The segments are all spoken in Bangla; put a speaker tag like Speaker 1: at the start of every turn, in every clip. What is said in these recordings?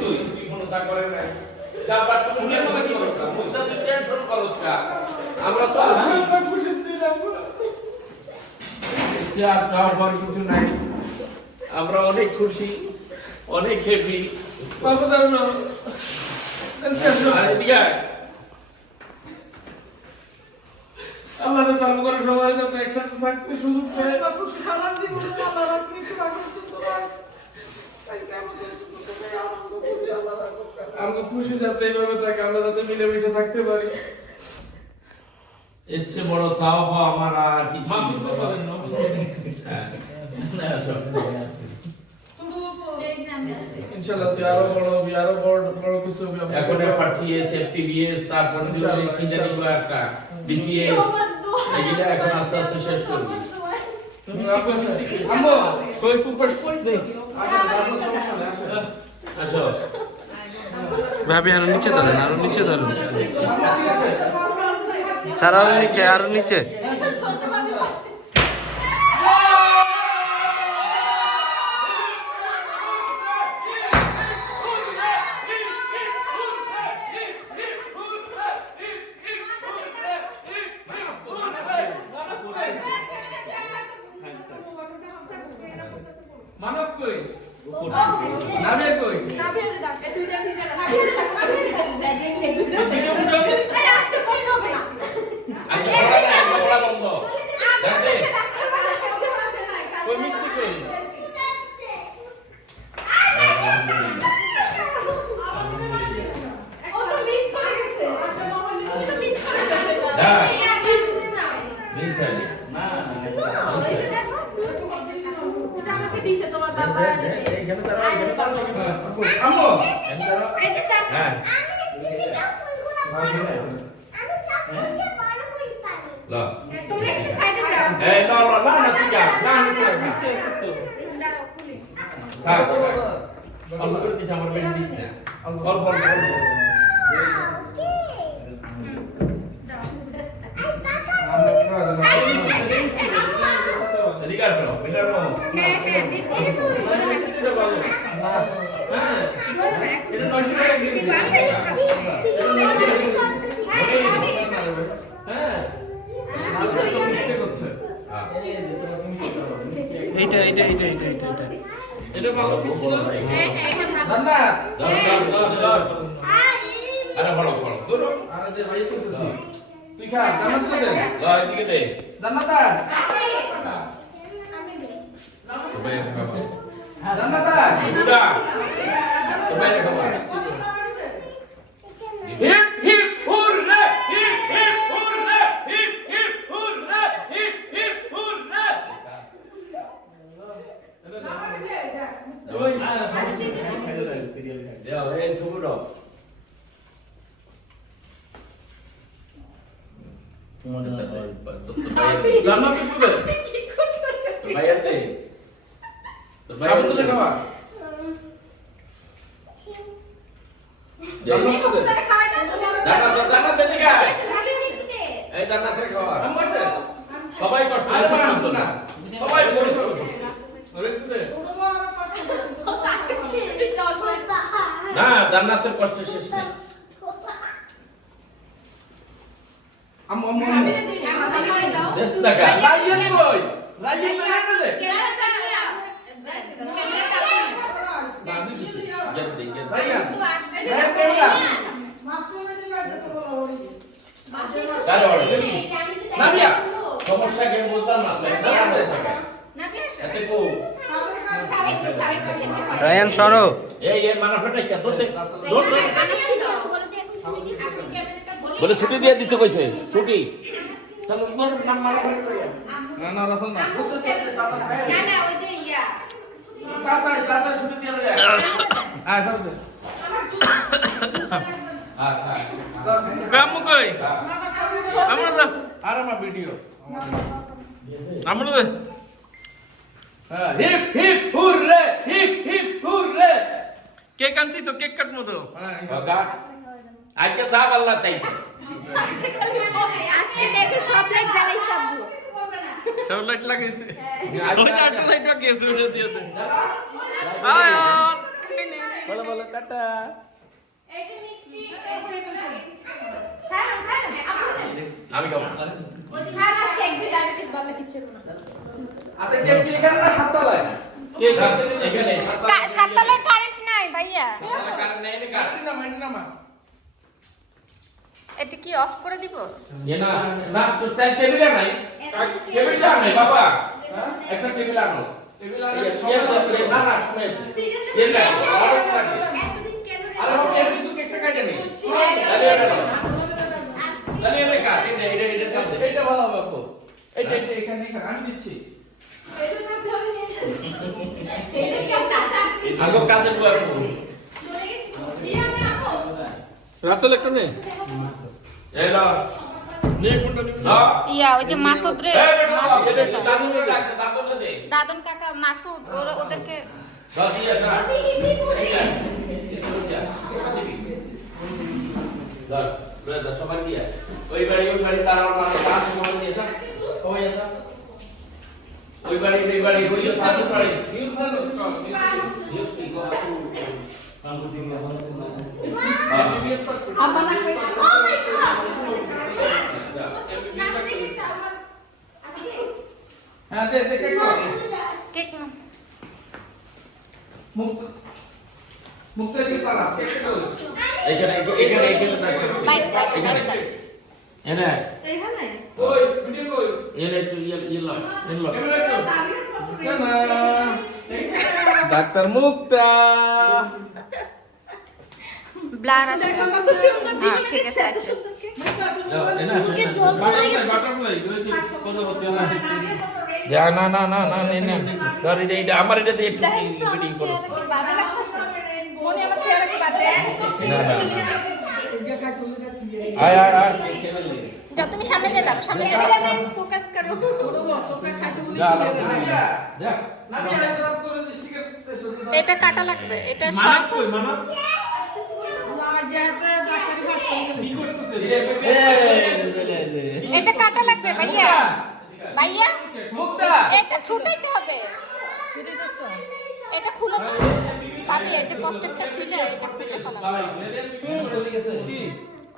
Speaker 1: তুই তুই কোনো তা করে নাই। যা পার তুমি টেনশন করছ? না মুই তো তুই টেনশন করছ না। আমরা তো আছি। যা যা হওয়ার কিছু নাই। আমরা অনেক খুশি অনেক হ্যাপি আয়।
Speaker 2: আল্লাহ তো কাম করে সবাই যাতে একসাথে থাকতে সুযোগ পায়।
Speaker 3: সারা জীবনে আল্লাহ কিছু তাই কেমন আনন্দ
Speaker 2: আমরা খুশি যাতে এইভাবে থাকে আমরা যাতে মিলেমিশে থাকতে পারি।
Speaker 1: এর চেয়ে বড় চাওয়া পাওয়া আমার আর কিছু। হ্যাঁ। না, চল।
Speaker 2: ইনশাআল্লাহ তুই আরও বড় হবি আরও বড় বড় কিছু হবি
Speaker 1: এখন
Speaker 2: সবাই-
Speaker 1: এফটিবিএস তারপরে কি জানি একটা বিসিএস এগুলো এখন আস্তে আস্তে শেষ করবি।
Speaker 2: আম্মু কই কুপার
Speaker 1: আসো।
Speaker 4: ভাবি আরও নিচে ধরেন আরও নিচে ধরেন। স্যার আরও নিচে আরও নিচে।
Speaker 1: করে দিস আমার বেশি দিস না অল্প অল্প অল্প
Speaker 2: আমরা খাওয়া দাওয়া
Speaker 1: এদিকে আসো বেটার রো
Speaker 3: হ্যাঁ হ্যাঁ দিব ধরে রাখো
Speaker 1: এটা নশো টাকা কেজি হ্যাঁ
Speaker 2: নাস্তা তো মিষ্টি করছে
Speaker 4: এইটা এইটা এইটা এইটা এইটা এইটা।
Speaker 1: এটা ভালো মিষ্টি না
Speaker 2: জান্নাত
Speaker 1: ধর ধর ধর ধর আরে ফলো ফলো ধরো
Speaker 2: আরে দে ভাই তুলতেছি তুই খা। জান্নাত দে দে
Speaker 1: এদিকে দে
Speaker 2: জান্নাত
Speaker 1: তবে খাব
Speaker 2: জান্নাত
Speaker 1: বুড়া তবে খাব hip hip hurray hip hip hurray hip hip hurray hip hip hurray ওই দেও এই ছবুড়ো
Speaker 2: জান্নাত কি করবে
Speaker 1: ভাইয়াতে
Speaker 2: খাব তুলে খাওয়া জান্নাত করবে
Speaker 1: দানা দানা দে দিগা এই দানা করে খাওয়া
Speaker 2: আম্মু আছে
Speaker 1: সবাই কষ্ট
Speaker 2: আরে
Speaker 1: করছে
Speaker 2: বাবা, না।
Speaker 1: সবাই পরিশ্রম করছে আরে একটু দে। না জান্নাতের কষ্ট শেষ নেই
Speaker 2: আম্মু আম্মু আম্মু
Speaker 1: দেশ টাকা
Speaker 2: রাইয়েন কই রাইয়েন না না দে না দিছি
Speaker 1: গেট দে গেট দে।
Speaker 2: রাইয়া রাইয়া কেমন
Speaker 1: কারও অর্ডার
Speaker 2: নামিয়া
Speaker 1: সমস্যা কে বলতাম না তাই দাঁড়াতে থাকে এতে কো
Speaker 4: রায়ান সরো
Speaker 1: এই এর ফেটাই কে? ধরতে ধরতে বলে ছুটি দিয়ে দিতে কইছে। ছুটি
Speaker 2: না
Speaker 1: তাড়াতাড়ি তাড়াতাড়ি দিয়ে
Speaker 2: আয় সব দে
Speaker 1: আচ্ছা
Speaker 4: কামু কই? আমরা তো
Speaker 2: আর আমার ভিডিও
Speaker 4: আমরা তো
Speaker 2: হ্যাঁ
Speaker 1: hip hip hurray hip hip hurray.
Speaker 4: Cake আনছি তো কেক কাটবো তো।
Speaker 2: হ্যাঁ
Speaker 1: আজকে যা বললা তাই
Speaker 4: সব লাইট লাগাইছে। ওই যে আটটা লাইট গেছে উঠে দিয়ে আয় আয়।
Speaker 1: বলো বলো টাটা।
Speaker 5: এই যে মিষ্টি এই যে এগুলো হ্যাঁ হ্যাঁ
Speaker 1: আমি খাব।
Speaker 5: ওই যে হ্যাঁ আজকে একদিন ডায়াবেটিস বলে কিছু না।
Speaker 2: আচ্ছা কে কি এখানে না সাততলায়?
Speaker 1: এখানে।
Speaker 5: সাততলায় কারেন্ট নাই ভাইয়া। এটা কি অফ করে দিব?
Speaker 1: না না তো তাই টেবিলে নাই টেবিলে নাই বাবা। একটা টেবিল আনো।
Speaker 2: টেবিল
Speaker 1: এই
Speaker 2: আর
Speaker 1: চেয়ার দাও, এই না না শুনে টেবিল আনো আরও একটা লাগে।
Speaker 2: আরে বাবা এটা শুধু কেকটা কাটে নি।
Speaker 1: তাহলে এটা এটা কাট। এটা এটা কাট।
Speaker 2: ভালো হবে আপু। এখানে আমি দিচ্ছি।
Speaker 1: আগো কাজে বুয়া করব
Speaker 2: রাসেল একটা নে
Speaker 1: এই নাও নে কোনটা নিবি না
Speaker 5: ইয়া ওই যে মাসুদ রে
Speaker 1: এই বেটা
Speaker 5: মাসুদ
Speaker 1: এটা
Speaker 5: রে দাও।
Speaker 1: দাদুরে ডাক দে দাদুরে দে
Speaker 5: দাদন কাকা মাসুদ ওরা ওদেরকে
Speaker 1: দাও দিয়ে যা এই যা ধর ব্রাদার সবাই দিয়ে ওই বাড়ি ওই বাড়ি তার আর মানে কাজ সবাই দিয়ে যা সবাই যা ওই বাড়ি ওই বাড়ি ওই তার বাড়ি নিউজ না নিউজ কি কথা আমগো সিং না
Speaker 2: হ্যাঁ দে দে কেক।
Speaker 5: কেক।
Speaker 2: মুক্ত মুক্ত দিকে তারা কেকটা দাও
Speaker 1: এখানে এখানে। এখানে
Speaker 5: বাইক বাইক বাইক
Speaker 1: এনে
Speaker 2: ওই ভিডিও কই
Speaker 1: এনে একটু ইয়ে ইয়ে ইয়ে
Speaker 2: ডাক্তার মুক্তা
Speaker 5: ব্লার আসে হ্যাঁ ঠিক আছে আসে
Speaker 1: না না না না না না না ধর এটা এটা আমার এটাতে একটু মিটিং করো
Speaker 5: বাজে লাগতেছে মনে আমার চেহারা কি বাজে
Speaker 1: না না আয় আয় আয়।
Speaker 5: যাও তুমি সামনে যেয়ে দাও সামনে যেয়ে দাও। ফোকাস করো।
Speaker 1: যা যা
Speaker 5: এটা কাটা লাগবে এটা এটা কাটা লাগবে ভাইয়া। ভাইয়া
Speaker 2: মুক্তা।
Speaker 5: এটা ছুটাইতে হবে। এটা খুলো তো পাবি এই যে কষ্টেপটা খুলে এটা খুলে ফেলাম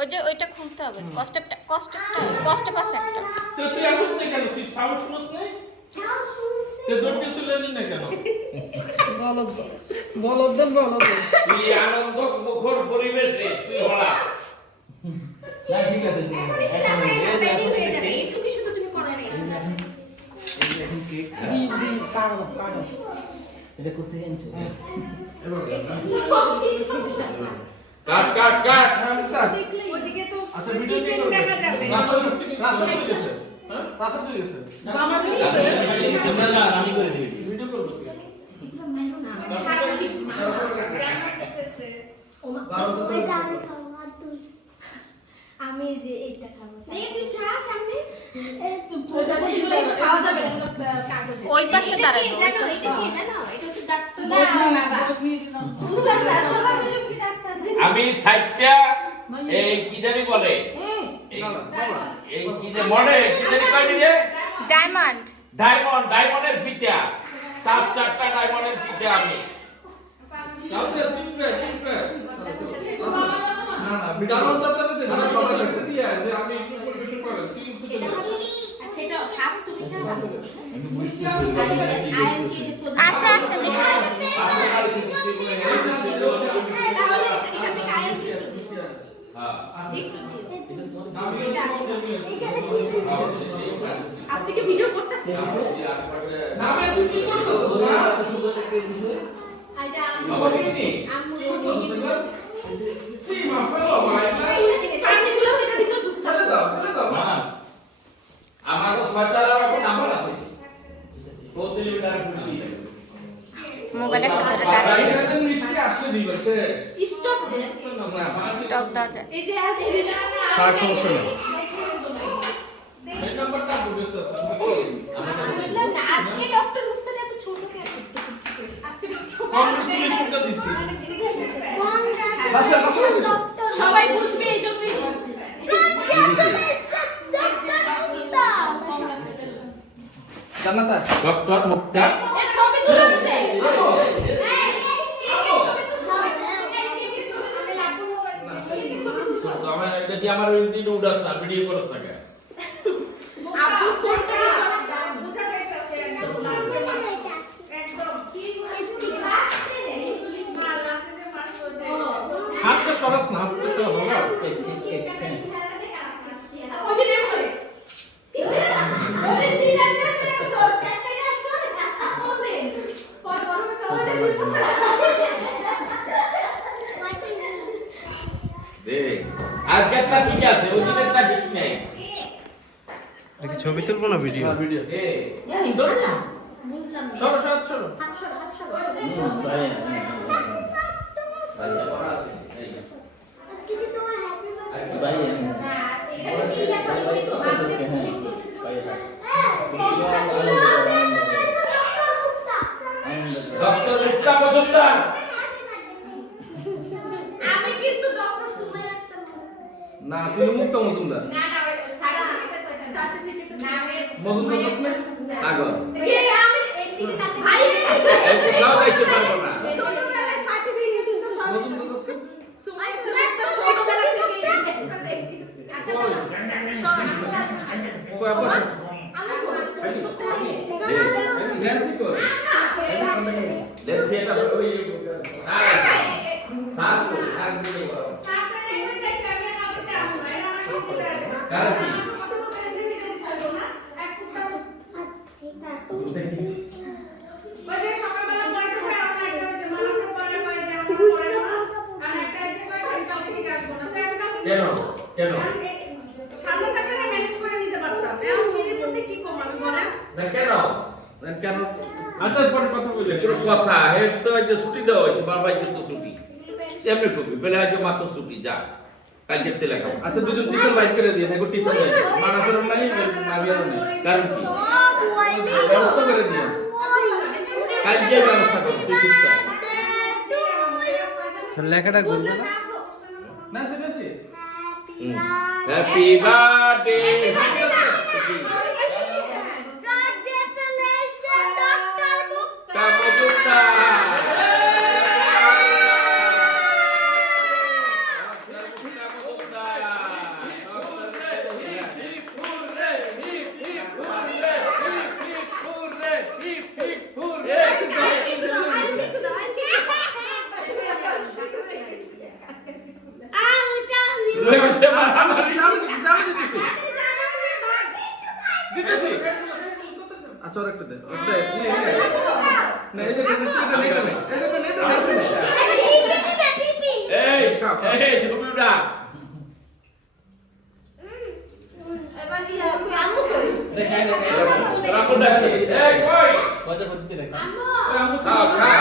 Speaker 5: ওই যে ওইটা খুলতে হবে কষ্টেপটা কষ্টেপটা কষ্টেপ আছে একটা।
Speaker 6: তুই আসিস না কেন? তুই সাউন্ড শুনিস না। তুই দৌড় দিয়ে চলে এলি না কেন?
Speaker 1: তুই আনন্দ মুখর পরিবেশে তুই হলা কাট কাট। কাট
Speaker 2: হ্যাঁ মুক্তা আচ্ছা ভিডিও কি করবে রাসেল রাসেল কি গেছে হ্যাঁ? রাসেল কি গেছে
Speaker 6: আমি করে দিবি ভিডিও করব
Speaker 4: আমি যে এইটা খাব।
Speaker 5: খাওয়া যাবে ওই পাশে দাঁড়াই
Speaker 4: জানো? এটা কি জানো? এটা হচ্ছে ডাক্তার
Speaker 1: আমি ছাইটা এই কি জানি বলে? এই কি জানি মনে কি জানি কয়নি রে?
Speaker 5: ডায়মন্ড।
Speaker 1: ডায়মন্ড ডায়মন্ডের ফিতা চার চারটা ডায়মন্ডের ফিতা আমি।
Speaker 2: রাসেল তিন প্লেট তিন প্লেট। না না ভিডিও দারুণ চাচাতে দে সবাই
Speaker 6: সবাই
Speaker 2: লাগছে
Speaker 6: যে আমি একটু পরিবেশন করেন। তুই একটু
Speaker 4: এটা হচ্ছে আচ্ছা খাও
Speaker 5: আছে আছে মিষ্টি আপনি কি ভিডিও করতেছেন
Speaker 2: নামে তুই কি করতেছিস না
Speaker 4: আর এটা আম্মু-
Speaker 1: বাবা দিদি
Speaker 4: আম্মু রোটি
Speaker 2: সি মা ফেলো ভাই
Speaker 4: পানিগুলো এর ভিতর ঢুকতেছে।
Speaker 2: ফেলে দাও ফেলে দাও
Speaker 1: মা আমার ছয়টা রকম নাম্বার আছে কোন দিলে তার খুশি
Speaker 5: মোবাইল একটা ধরে দাঁড়িয়ে গেছে
Speaker 2: এখানে মিষ্টি আসলে দিবে শেষ
Speaker 4: স্টপ দে।
Speaker 5: টপ দেওয়া যায়
Speaker 4: এই যে আর এই যে-
Speaker 2: থাক, সমস্যা নেই।
Speaker 6: এই নাম্বারটা বুঝেছ
Speaker 4: আমি বললাম না, আজকে ডক্টর মুক্তার এত ছোট কেন? আজকে ডক্টর
Speaker 6: কংগ্রেচুলেশনটা দিছি
Speaker 2: রাসেল রাসেল কিছু
Speaker 4: সবাই বুঝবে এই জন্যই
Speaker 1: ডক্টর মুক্তা
Speaker 4: এর ছবি তুলে দিছে। কে কে ছবি তুলছে?
Speaker 1: যদি আমার ওই দিন উড়াস না ভিডিও করস না কেন?
Speaker 4: আব্বু ফোনটা
Speaker 3: বুঝা যাইতাছে একদম একদম
Speaker 4: কি স্টিক লাস্টে
Speaker 3: না লাস্টে যে মানুষ হচ্ছে
Speaker 6: হাতটা সরাস না হাতটা সরাস বাবা
Speaker 4: ওদিনে পড়ে ওদিন জিনাতে সব চারটে আসো হবে পর বড় কাছে দুই বছর
Speaker 1: দে আজকেরটা ঠিক আছে ওই দিনেরটা ঠিক নেই
Speaker 7: দেখি ছবি তুলবো না ভিডিও
Speaker 2: ভিডিও
Speaker 1: দে
Speaker 6: হুম, ধরো না।
Speaker 4: বুঝলাম না।
Speaker 6: সরো সরো সরো
Speaker 4: হাত সরো হাত সরো
Speaker 1: ভাইয়া বড় আছে এই যে।
Speaker 4: আজকে কি তোমার হ্যাপি বার্থডে
Speaker 8: ভাই
Speaker 4: না সেখানে কি লেখা লিখেছো
Speaker 1: ডক্টর মুক্তা মজুমদার।
Speaker 4: আমি কিন্তু ডক্টর সুমাইয়া
Speaker 2: না তুমি মুক্ত মজুমদার।
Speaker 4: না না সারা
Speaker 2: দাস না? আগর
Speaker 1: কোথাও যাইতে পারব না
Speaker 4: সব
Speaker 2: মজুমদার দাস না?
Speaker 4: সুমাইয়া তো ছোটবেলা থেকে আচ্ছা শোন
Speaker 2: কই আবার
Speaker 4: আমি তো করি
Speaker 2: ন্যান্সি কই
Speaker 1: দেখছি এটা ওই স্যার স্যার কো স্যার দিতে বলো
Speaker 3: তারপরে কইতাছে আমি কাউকে দাম না এরা আমার শিখতে দেয়
Speaker 1: কারা কি?
Speaker 3: আমার কথা বলতে এভিডেন্স পাইবো না এক কুত্তা ওই যে সকালবেলা পড়তে হয় আমার একটা ওই যে মালাফা পরে হয় যে আমার পড়ে না আর একটা এসে কয় আমি কালকে থেকে আসব না তো আমি কাউকে
Speaker 1: কেন? কেন?
Speaker 3: সামনে থাকলে না ম্যানেজ করে নিতে পারতাম। এখন সিঁড়ির মধ্যে কি কম আমি বলেন?
Speaker 1: না কেন?
Speaker 2: কেন?
Speaker 6: আচ্ছা পরে কথা বলি।
Speaker 1: কোনো কথা হে তো যে ছুটি দেওয়া হয়েছে বারবার কিন্তু ছুটি। এমনি কবি বেলে আজকে মাত্র ছুটি যা। কালকে তেলে খাব
Speaker 2: আচ্ছা দুজন টিচার বাইক করে দিয়ে নাকি টিচার বাইক মানা ফেরম নাই নাবিয়ারও নেই
Speaker 1: কারণ কি?
Speaker 2: ব্যবস্থা করে দিয়ে।
Speaker 1: কালকে ব্যবস্থা করো তুই চুপচাপ
Speaker 7: লেখাটা গুলবে না?
Speaker 2: ন্যান্সি
Speaker 1: হ্যাপি বার্থডে
Speaker 2: আমি দিতেছি আমি আমি দিতেছি দিতেছি আচ্ছা আর একটা দে ওটা নে নে না এই যে এটা এটা এটা নে এই এটা নে এটা নে
Speaker 1: এই এই ছবি উঠা রাখো ডাকি এই কই খা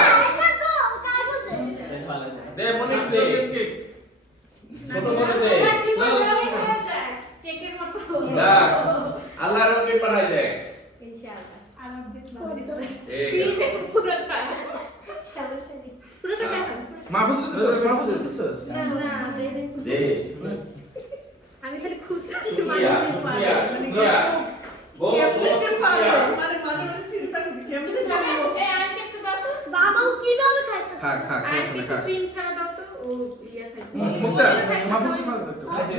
Speaker 8: ভালো লাগে
Speaker 1: দে মনে দে ছোট মনে দে
Speaker 4: কেকের মতো
Speaker 1: না আল্লাহ রঙে পাঠাই দে ঠিক আছে।
Speaker 4: পুরোটা পুরোটা কেন
Speaker 2: মাহফুজ দিতেছিস মাহফুজ দিতেছিস
Speaker 4: না না দে দে।
Speaker 1: দে
Speaker 4: আমি খালি খুঁজতেছি
Speaker 1: ইয়া ইয়া ইয়া বো
Speaker 3: কেমনে যে পারব
Speaker 1: ইয়া
Speaker 3: মানে মাঝে মাঝে চিন্তা করি? কেমনে যাব
Speaker 4: এই আন্টি একটু দাও? তো।
Speaker 9: বাবাও কীভাবে খাইতেছে?
Speaker 4: আন্টি একটু ক্রিম ছাড়া দাও তো। ও ইয়া খাই
Speaker 2: মুক্তা মাহফুজ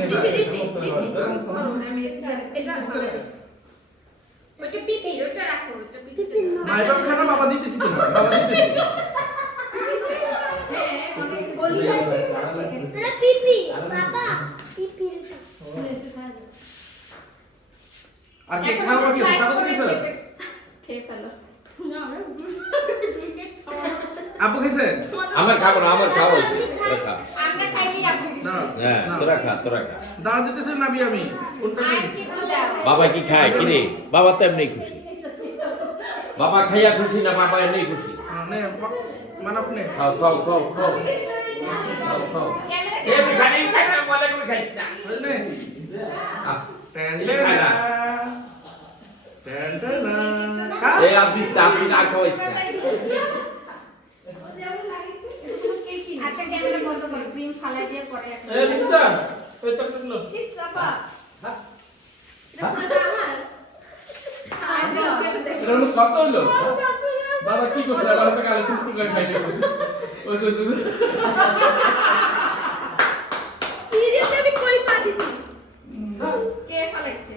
Speaker 4: দিছি দিছি দিছি করো আমি এটা ওইটা পিপি ওইটা রাখো ওইটা পিপি
Speaker 2: মাই খানা বাবা দিতেছি তোমার বাবা দিতেছি
Speaker 4: হ্যাঁ অনেক
Speaker 9: বলি এটা পিপি বাবা পিপি
Speaker 2: আর কে খাওয়া কি খাওয়া দিতেছিস
Speaker 4: খেয়ে ফেলো। না আমি
Speaker 2: আপু খাইছে?
Speaker 1: আমার খাব না আমার খাও। তোরা খা
Speaker 4: আমরা খাইনি আপনি
Speaker 2: না
Speaker 1: হ্যাঁ
Speaker 2: না
Speaker 1: তোরা খা তোরা খা।
Speaker 2: দাঁড়া দিতেছেন নাবি আমি কোনটা
Speaker 1: বাবা কি খায়? কি রে? বাবা তো এমনি খুশি। বাবা খাইয়া খুশি না বাবা এমনি খুশি?
Speaker 2: নে
Speaker 1: খাও খাও খাও খাও। খাও খাও। এ বিখানি খাই না বলে করে খাইছ না।
Speaker 2: নে
Speaker 1: আহ,
Speaker 2: টেন।
Speaker 1: এই আপনি আপনি আর খাওয়াইছেন
Speaker 4: আচ্ছা ক্যামেরা বন্ধ করো ক্রিম ফালাই দিয়ে পরে একটা
Speaker 6: এই বুঝতা ওই চকলেটগুলো
Speaker 3: কি সাপা হ্যাঁ।
Speaker 4: এটা ফাটা আমার।
Speaker 2: এটা হলো কত হলো? বাবা কি করছে? আমার তো কালে টুকটুক করে খাইতে করছে ওই ওই ওই
Speaker 4: সিরিয়াসলি আমি কই পা দিছি? হ্যাঁ। কে ফালাইছে?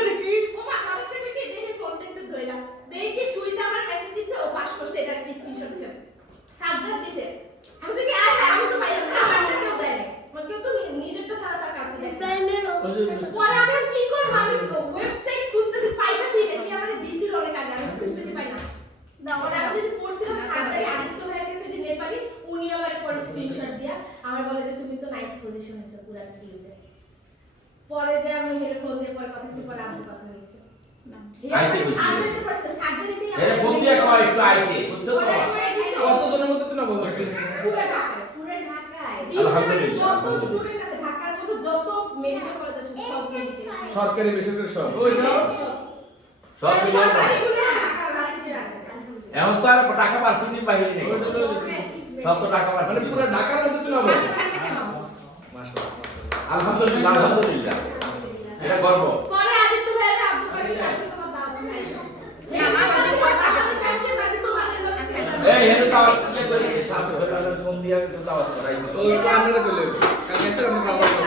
Speaker 2: সরকারি বেসরকারি। সব।
Speaker 1: এখন তো আর টাকা পার্সেন্টেজ নি নেই সব তো টাকা পার্সেন্টেজ
Speaker 2: পুরো ঢাকার মধ্যে চলে হবে
Speaker 1: আলহামদুলিল্লাহ আলহামদুলিল্লাহ। এটা গর্ব।
Speaker 4: পরে
Speaker 1: এই হেলে তো স্বাস্থ্য সন্ধ্যা দাওয়াত করাই
Speaker 2: ওই কারণে করলে কালকে একটা
Speaker 4: আমরা
Speaker 2: খাবার